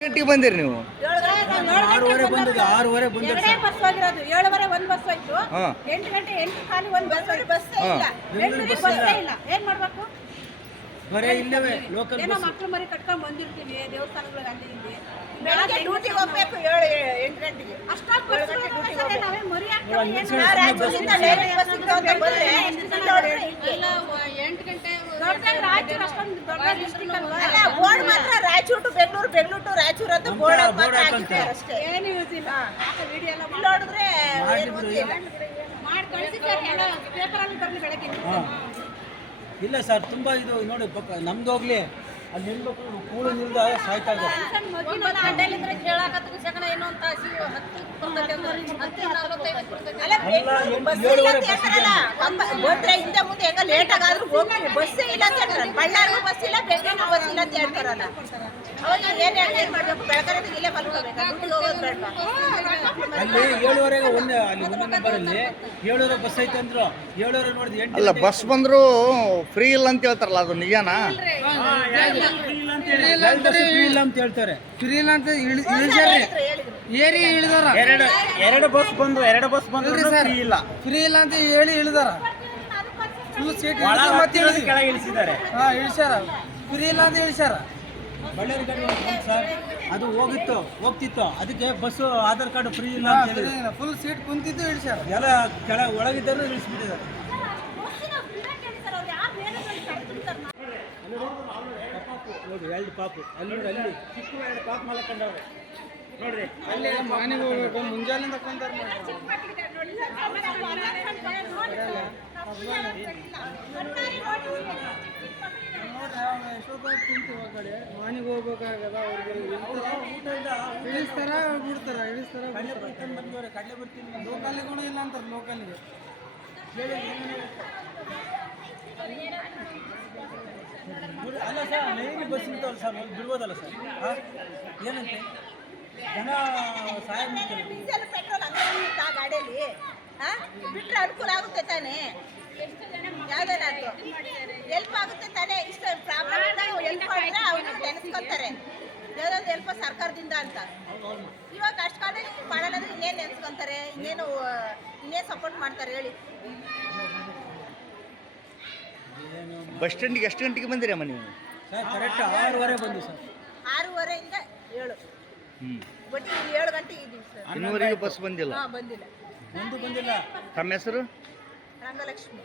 ಗಂಟೆಗೆ ಬಂದಿರಿ ನೀವು? 6:30 ಬಂದಿದ್ದು. 6:30 ಬಂದಿದ್ದು. 2 ಬಸ್ ಹೋಗಿರೋದು. 7:30 ಒಂದು ಬಸ್ ಹೋಯ್ತು. 8 ಗಂಟೆ 8 ಖಾಲಿ ಒಂದು ಬಸ್ ಹೋಯ್ತು. ಬಸ್ಸೇ ಇಲ್ಲ. ಬಸ್ಸೇ ಇಲ್ಲ. ಏನ್ ಮಾಡ್ಬೇಕು? ಬರೇ ಇಲ್ಲವೇ ಲೋಕಲ್ ಏನೋ ಮಕ್ಳು ಮರಿ ಕಟ್ಕೊಂಡ್ ಬಂದಿರ್ತೀವಿ ದೇವಸ್ಥಾನಗಳಿಗೆ ಅಲ್ಲಿ ಇಲ್ಲಿ. ಬೆಳಗ್ಗೆ ಡ್ಯೂಟಿಗೆ ಹೋಗ್ಬೇಕು 7-8 ಗಂಟೆಗೆ. ಅಷ್ಟಾಗಿ ಬಸ್ ನಾವೇ ಮರಿ ಹಾಕ್ತೀವಿ. ರಾಯಚೂರಿಂದ ಡೈರೆಕ್ಟ್ ಬಸ್ ಇತ್ತು ಅಂತ ಬಂದ್ರೆ ಎಲ್ಲ 8 ಗಂಟೆ ರಾಯಚೂರು ಅಷ್ಟೊಂದು ದೊಡ್ಡ ಡಿಸ್ಟ್ರಿಕ್ಟ್ ಅಲ್ವಾ? ಅಲ್ಲ ಬೋರ್ಡ್ ಮಾತ್ರ ರಾಯಚೂರು ಟು ಬೆಂಗಳೂರು, ಬೆಂಗಳೂರು ಟು ರಾಯಚೂರು ಅಂತ ಬೋರ್ಡ್ ಮಾತ್ರ ಹಾಕಿದ್ದಾರೆ ಅಷ್ಟೇ. ಏನು ಯೂಸ್ ಇಲ್ಲ. ವಿಡಿಯೋ ಎಲ್ಲ ನೋಡಿದ್ರೆ ಮಾಡಿ ಕಳಿಸಿ ಸರ್. ಎಲ್ಲ ಪೇಪರಲ್ಲಿ ಬರಲಿ ಬೆಳಗ್ಗೆ. ಇಲ್ಲ ಸರ್, ತುಂಬಾ ಇದು ನೋಡಿ ನಮ್ದು ಹೋಗ್ಲಿ ಅಲ್ಲಿ ನಿಲ್ಬೇಕು, ಕೂಳು ನಿಲ್ದ ಸಾಯ್ತಾ ಇದೆ. ಅಡ್ಡಲ್ಲಿದ್ರೆ ಕೇಳಾಕತ್ತ ಸೆಕಂಡ್ ಏನು ಅಂತ ಬಂದ್ರೆ ಹಿಂದೆ ಮುಂದೆ ಹೆಂಗ ಲೇಟ್ ಆಗಾದ್ರೂ ಹೋಗ್ತೀವಿ. ಬಸ್ಸೇ ಇಲ್ಲ ಅಂತ ಹೇಳ್ತಾರೆ. ಬಳ್ಳಾರಿಗೂ ಬಸ್ ಇಲ್ಲ, ಬೆಂಗಳೂರಿಗೂ ಬಸ್ ಇಲ್ಲ ಅಂತ ಹೇಳ್ತಾರಲ್ಲ. ಅವಾಗ ಏನ್ ಮಾಡ್ಬೇಕು? ಬೆಳಕರೆ ಇಲ್ಲೇ ಮಲ್ಕೋಬೇಕು, ಡ್ಯೂಟಿಗೆ ಹೋಗೋದು ಬೇಡವಾ? ಅಲ್ಲಿ 7:30 ಅಲ್ಲಿ ಒಂದೇ ನಂಬರ್ ಅಲ್ಲಿ 7:30 ಬಸ್ ಐತೆ ಅಂದ್ರು. 7:30 ನೋಡಿದ್ವಿ 8. ಅಲ್ಲ, ಬಸ್ ಬಂದ್ರು ಫ್ರೀ ಇಲ್ಲ ಅಂತ ಹೇಳ್ತಾರಲ್ಲ, ಅದು ನಿಜನಾ? ಫ್ರೀ ಇಲ್ಲ ಅಂತ ಹೇಳ್ತಾರೆ. ಫ್ರೀ ಇಲ್ಲ ಅಂತ ಇಳಿಸ್ಯಾರ್ರಿ. ಏರಿ ಇಳಿದಾರ. ಎರಡು ಬಸ್ ಬಂದು ಫ್ರೀ ಇಲ್ಲ. ಫ್ರೀ ಇಲ್ಲ ಅಂತ ಹೇಳಿ ಇಳಿದಾರ. ಫುಲ್ ಸೀಟ್ ಮತ್ತೆ ಕೆಳಗೆ ಇಳಿಸಿದ್ದಾರೆ. ಇಳಿಸ್ಯಾರ. ಫ್ರೀ ಇಲ್ಲ ಅಂತ ಇಳಿಸ್ಯಾರ. ಬಳ್ಳಾರಿ ಗಾಡಿ ಸರ್, ಅದು ಹೋಗ್ತಿತ್ತು. ಅದಕ್ಕೆ ಬಸ್ ಆಧಾರ್ ಕಾರ್ಡ್ ಫ್ರೀ ಇಲ್ಲ ಅಂತ ಹೇಳಿ ಫುಲ್ ಸೀಟ್ ಕುಂತಿದ್ದು ಇಳಿಸ್ಯಾರ. ಎಲ್ಲ ಕೆಳ ಒಳಗಿದ್ದರೂ ಇಳಿಸ್ಬಿಟ್ಟಿದ್ದಾರೆ. ನೋಡಿ 2 ಪಾಪು ಅಲ್ಲಿ ನೋಡಿ, ಅಲ್ಲಿ ಚಿಕ್ಕ 2 ಪಾಪು ಮಲ್ಕೊಂಡವ್ರೆ ನೋಡ್ರಿ. ಅಲ್ಲಿ ಮನೆಗೆ ಹೋಗ್ಬೇಕು, ಮುಂಜಾನೆ ತಕೊಂತಾರ. ಮನೆಗೆ ಹೋಗ್ಬೇಕಾಗದ ಅವ್ರಿಗೆ ಇಳಿಸ್ತಾರ ಬಿಡ್ತಾರ. ಕಡಲೆ ಬರ್ತೀನಿ ಲೋಕಲ್ಲಿ ಕೂಡ ಇಲ್ಲ ಅಂತಾರೆ. ಲೋಕಲ್ಗೆ ಅಲ್ಲ ಸರ್, ನೈನ್ ಬಸ್ ನಿಂತವಲ್ಲ ಸರ್, ಬಿಡ್ಬೋದಲ್ಲ ಸರ್? ಏನಂತೆ ಜನ ಸಹಾಯ ಮಾಡ್ತಾರೆ. ಡೀಸೆಲ್ ಪೆಟ್ರೋಲ್ ಹಂಗ ಗಾಡಿಯಲ್ಲಿ ಬಿಟ್ರೆ ಅನುಕೂಲ ಆಗುತ್ತೆ ತಾನೇ? ಯಾವ್ದೇನಾದ್ರು ಹೆಲ್ಪ್ ಆಗುತ್ತೆ ತಾನೇ? ಇಷ್ಟ ಪ್ರಾಬ್ಲಮ್ ಇದ್ದಾಗ ಹೆಲ್ಪ್ ಮಾಡಿದ್ರೆ ಅವ್ರು ನೆನೆಸ್ಕೊತಾರೆ ಯಾವ್ದಾದ್ರು ಹೆಲ್ಪ್ ಸರ್ಕಾರದಿಂದ ಅಂತ. ಇವಾಗ ಅಷ್ಟು ಕಾಲದಲ್ಲಿ ಮಾಡಲ್ಲ ಅಂದ್ರೆ ಇನ್ನೇನು ನೆನೆಸ್ಕೊಂತಾರೆ? ಇನ್ನೇನು ಸಪೋರ್ಟ್ ಮಾಡ್ತಾರೆ ಹೇಳಿ? ಬಸ್ ಸ್ಟ್ಯಾಂಡಿಗೆ ಎಷ್ಟು ಗಂಟೆಗೆ ಬಂದಿರಿ ಅಮ್ಮ ನೀವು? ಸರ್ ಕರೆಕ್ಟ್ 6:30 ಬಂದು ಸರ್. 6:30 ಇಂದ 7. ಬಟ್ 7 ಗಂಟೆಗೆ ಇದ್ದೀವಿ ಸರ್. ಇನ್ನೂವರೆಗೂ ಬಸ್ ಬಂದಿಲ್ಲ? ಬಂದಿಲ್ಲ. ಒಂದು ಬಂದಿಲ್ಲ. ತಮ್ಮ ಹೆಸರು? ರಂಗಲಕ್ಷ್ಮಿ.